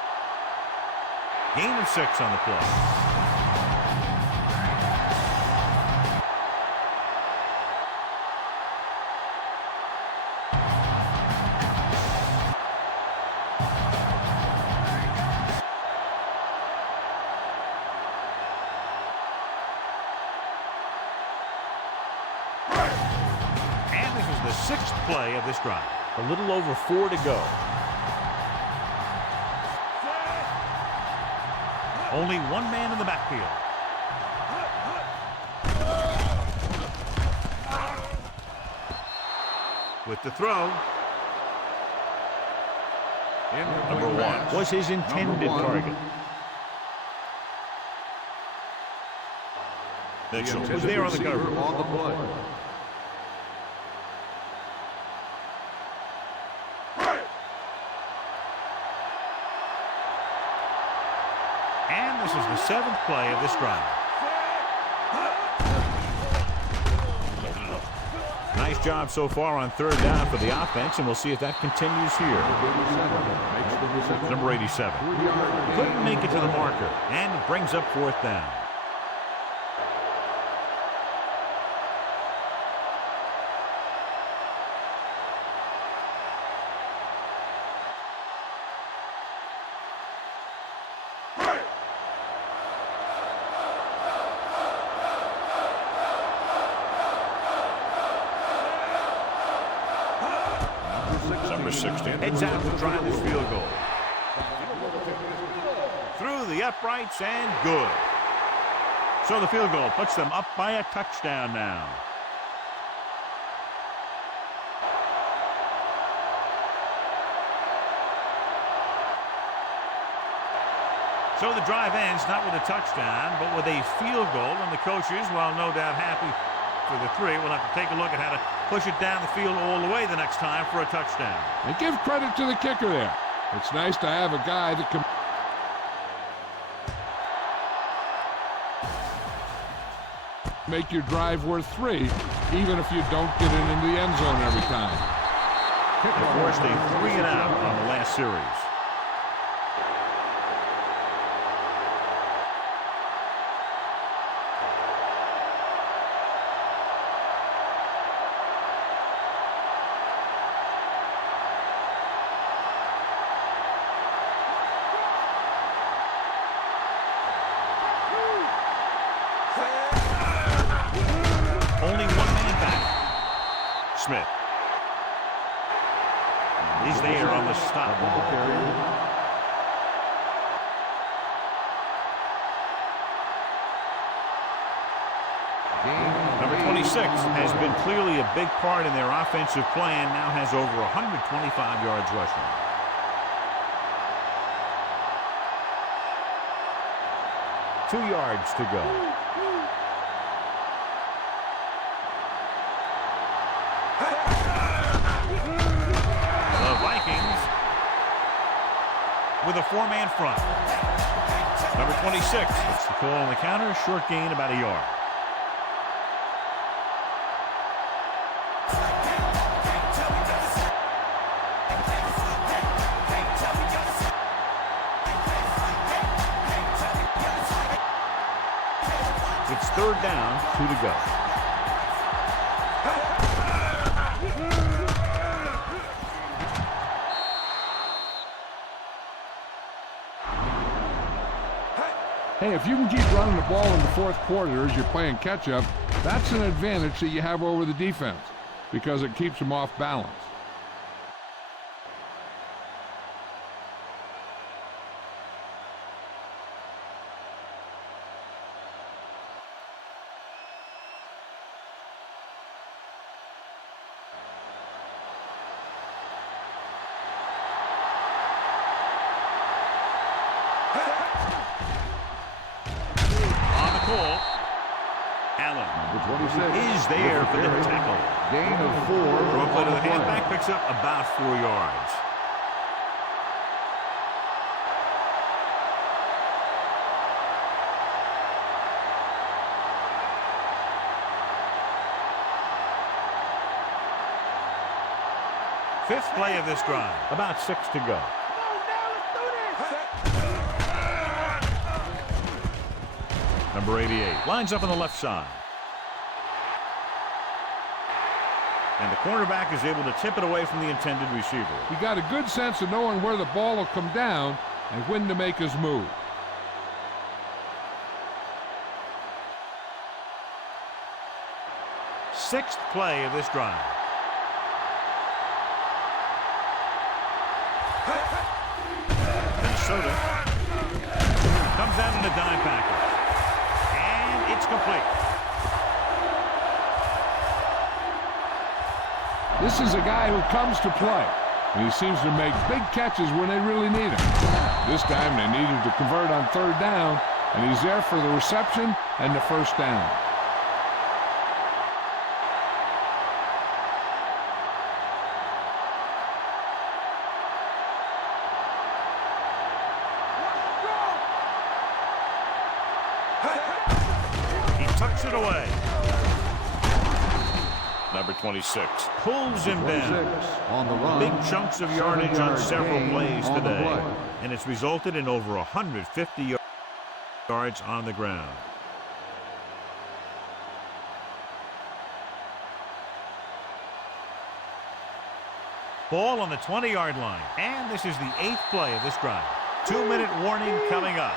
Gain of 6 on the play. The 6th play of this drive. A little over 4 to go. Only one man in the backfield. With the throw. Number 1 was his intended target. Mitchell was there on the cover. On the play. And this is the 7th play of this drive. Nice job so far on 3rd down for the offense, and we'll see if that continues here. Number 87. Couldn't make it to the marker, and it brings up 4th down. heads out to try this field goal. Through the uprights and good. So the field goal puts them up by a touchdown now. So the drive ends not with a touchdown, but with a field goal, and the coaches, while no doubt happy for the 3, will have to take a look at how to push it down the field all the way the next time for a touchdown. And give credit to the kicker there. It's nice to have a guy that can make your drive worth 3, even if you don't get it into the end zone every time. They forced a 3 and out on the last series. Only one man back. Smith. He's there on the stop. Number 26 has been clearly a big part in their offensive plan. Now has over 125 yards rushing. Two yards to go. The Vikings with a 4-man front. Number 26 gets the call on the counter. Short gain, about a yard. It's 3rd down, 2 to go. Hey, if you can keep running the ball in the 4th quarter as you're playing catch-up, that's an advantage that you have over the defense because it keeps them off balance. Allen is there for the tackle. Gain of 4. Throw play to the halfback, picks up about 4 yards. Fifth play of this drive, about 6 to go. Number 88 lines up on the left side. And the cornerback is able to tip it away from the intended receiver. He got a good sense of knowing where the ball will come down and when to make his move. Sixth play of this drive. Minnesota comes out in a dime package. And it's complete. This is a guy who comes to play, and he seems to make big catches when they really need him. This time they needed to convert on 3rd down, and he's there for the reception and the 1st down. He tucks it away. Number 26 pulls him down. On the run. Big chunks of yardage on several plays on the today. play. And it's resulted in over 150 yards on the ground. Ball on the 20-yard line. And this is the 8th play of this drive. 2-minute warning coming up.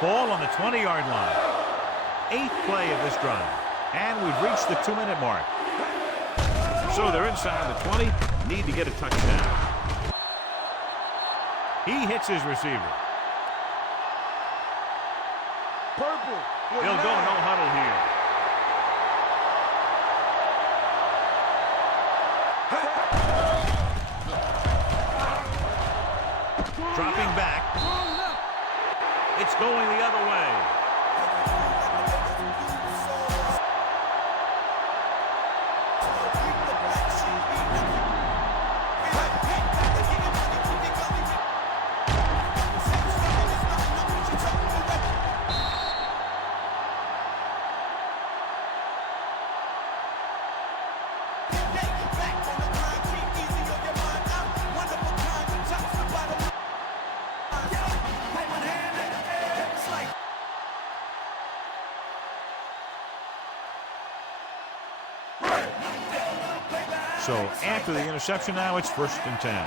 Ball on the 20-yard line. 8th play of this drive. And we've reached the 2-minute mark. So they're inside the 20. Need to get a touchdown. He hits his receiver. Purple. He'll go no huddle here. Dropping back. It's going the other way. So after the interception now, it's 1st and 10.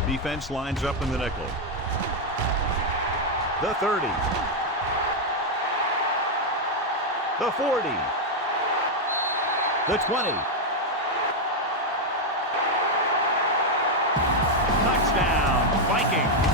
The defense lines up in the nickel. The 30. The 40. The 20. Touchdown, Vikings.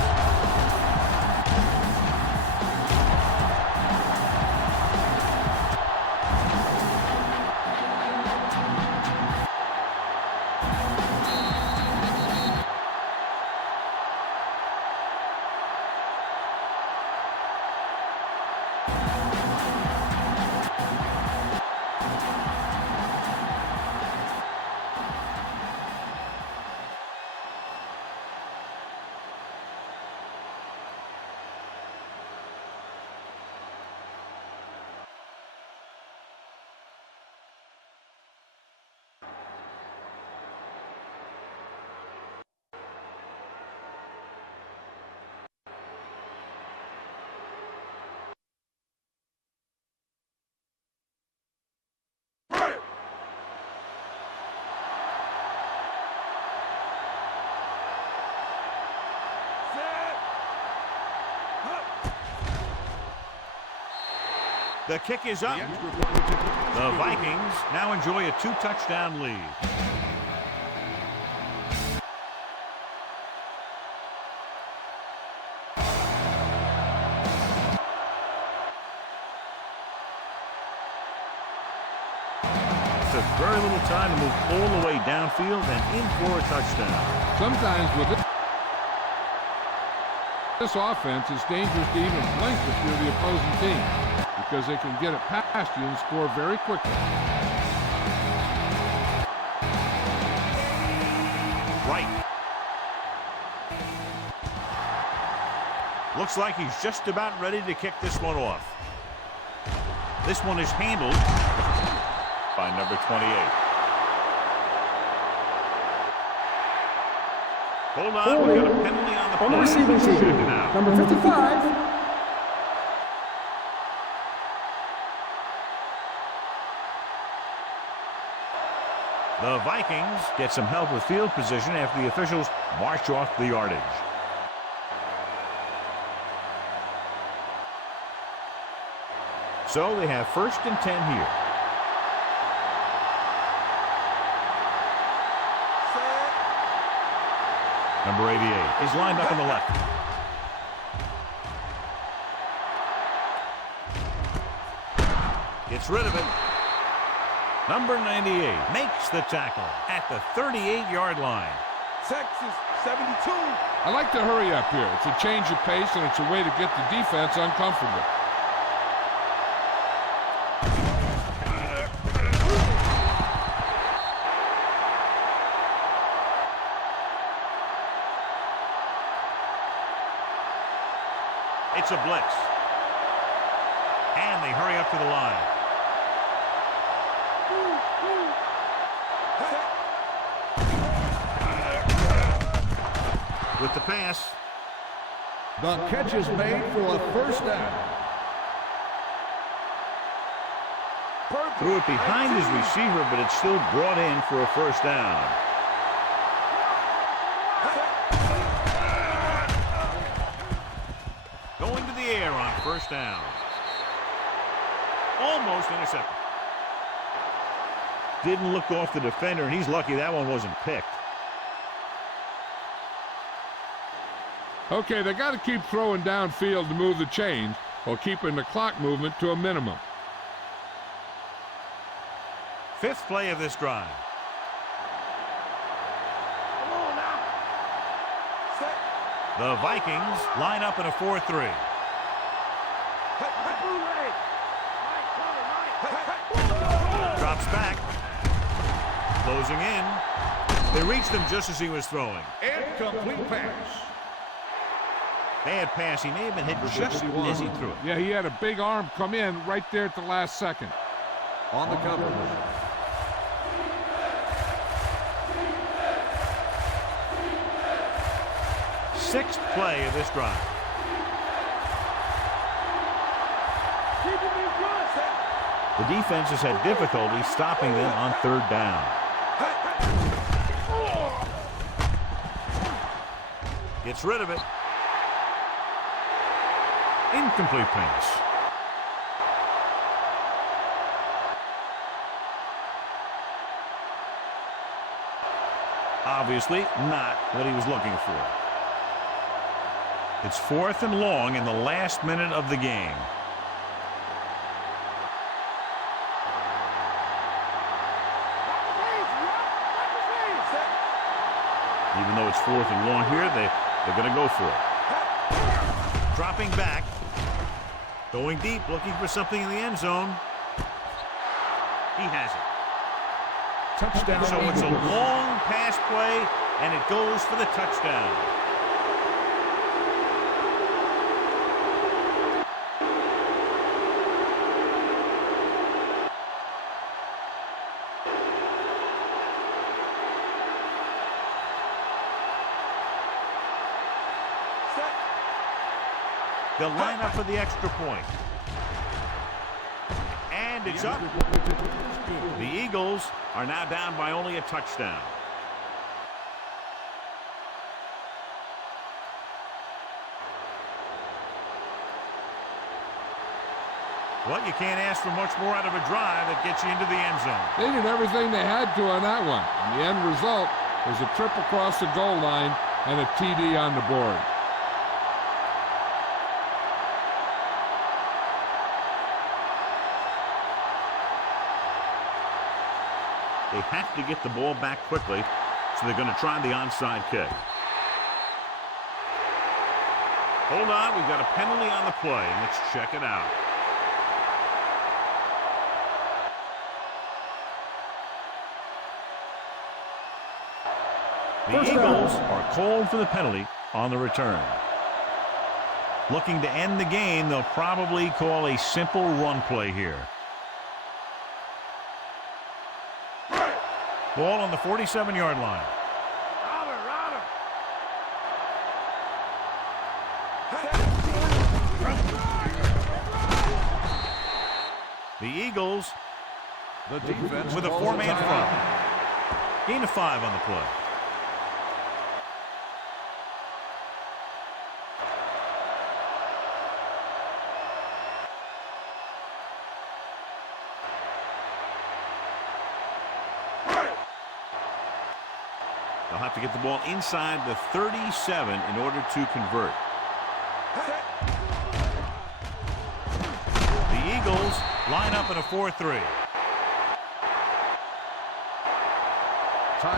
The kick is up. The Vikings now enjoy a 2-touchdown lead. Took very little time to move all the way downfield and in for a touchdown. Sometimes with this offense, it's dangerous to even blink if you're the opposing team, because they can get it past you and score very quickly. Right. Looks like he's just about ready to kick this one off. This one is handled by number 28. Hold on, we got a penalty on the play. On the receiving team, number 55. The Vikings get some help with field position after the officials march off the yardage. So they have 1st and 10 here. Number 88 is lined up on the left. Gets rid of it. Number 98 makes the tackle at the 38-yard line. Texas 72. I like to hurry up here. It's a change of pace, and it's a way to get the defense uncomfortable. It's a blitz. And they hurry up to the line. With the pass. The catch is made for a 1st down. Threw it behind his receiver, but it's still brought in for a 1st down. on first down. Almost intercepted. Didn't look off the defender, and he's lucky that one wasn't picked. Okay, they got to keep throwing downfield to move the chains while keeping the clock movement to a minimum. Fifth play of this drive. Come on now. Set. The Vikings line up in a 4-3. Drops back. Closing in. They reached him just as he was throwing. Incomplete pass. Bad pass. He may have been hit just as he threw it. Yeah, he had a big arm come in right there at the last second. On the cover. Sixth play of this drive. The defense has had difficulty stopping them on third down. Gets rid of it. Incomplete pass. Obviously not what he was looking for. It's 4th and long in the last minute of the game. Even though it's 4th and long here, they're going to go for it. Dropping back. Going deep, looking for something in the end zone. He has it. Touchdown. So it's a long pass play, and it goes for the touchdown. They'll line up for the extra point. And it's up. The Eagles are now down by only a touchdown. Well, you can't ask for much more out of a drive that gets you into the end zone. They did everything they had to on that one. And the end result was a trip across the goal line and a TD on the board. They have to get the ball back quickly, so they're going to try the onside kick. Hold on, we've got a penalty on the play. Let's check it out. The Eagles are called for the penalty on the return. Looking to end the game, they'll probably call a simple run play here. Ball on the 47-yard line. The Eagles The defense with a calls 4-man timeout. front. Gain of 5 on the play. They'll have to get the ball inside the 37 in order to convert. The Eagles line up in a 4-3.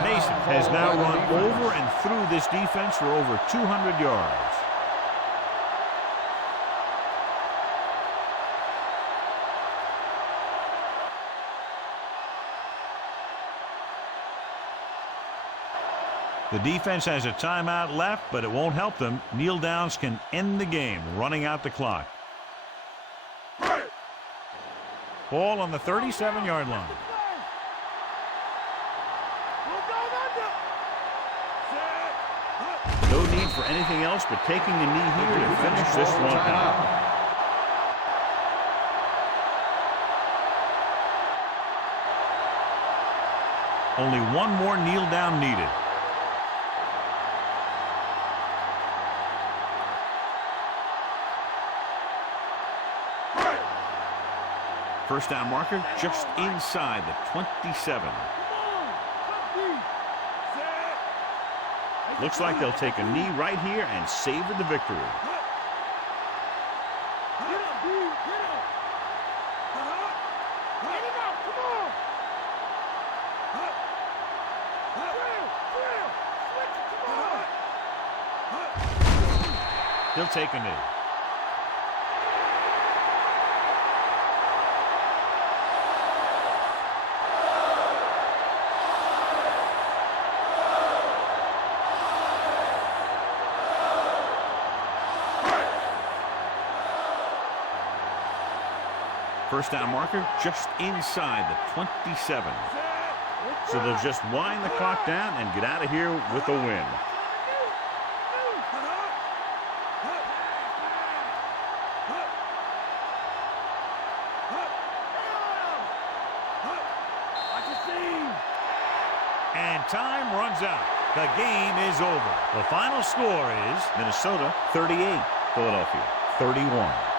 Mason has now run over and through this defense for over 200 yards. The defense has a timeout left, but it won't help them. Kneel downs can end the game, running out the clock. Ball on the 37-yard line. No need for anything else but taking a knee here to finish this one out. Only one more kneel down needed. First down marker just inside the 27. Looks like they'll take a knee right here and savor the victory. He'll take a knee. First down marker just inside the 27. So they'll just wind the clock down and get out of here with a win. And time runs out. The game is over. The final score is Minnesota 38, Philadelphia 31.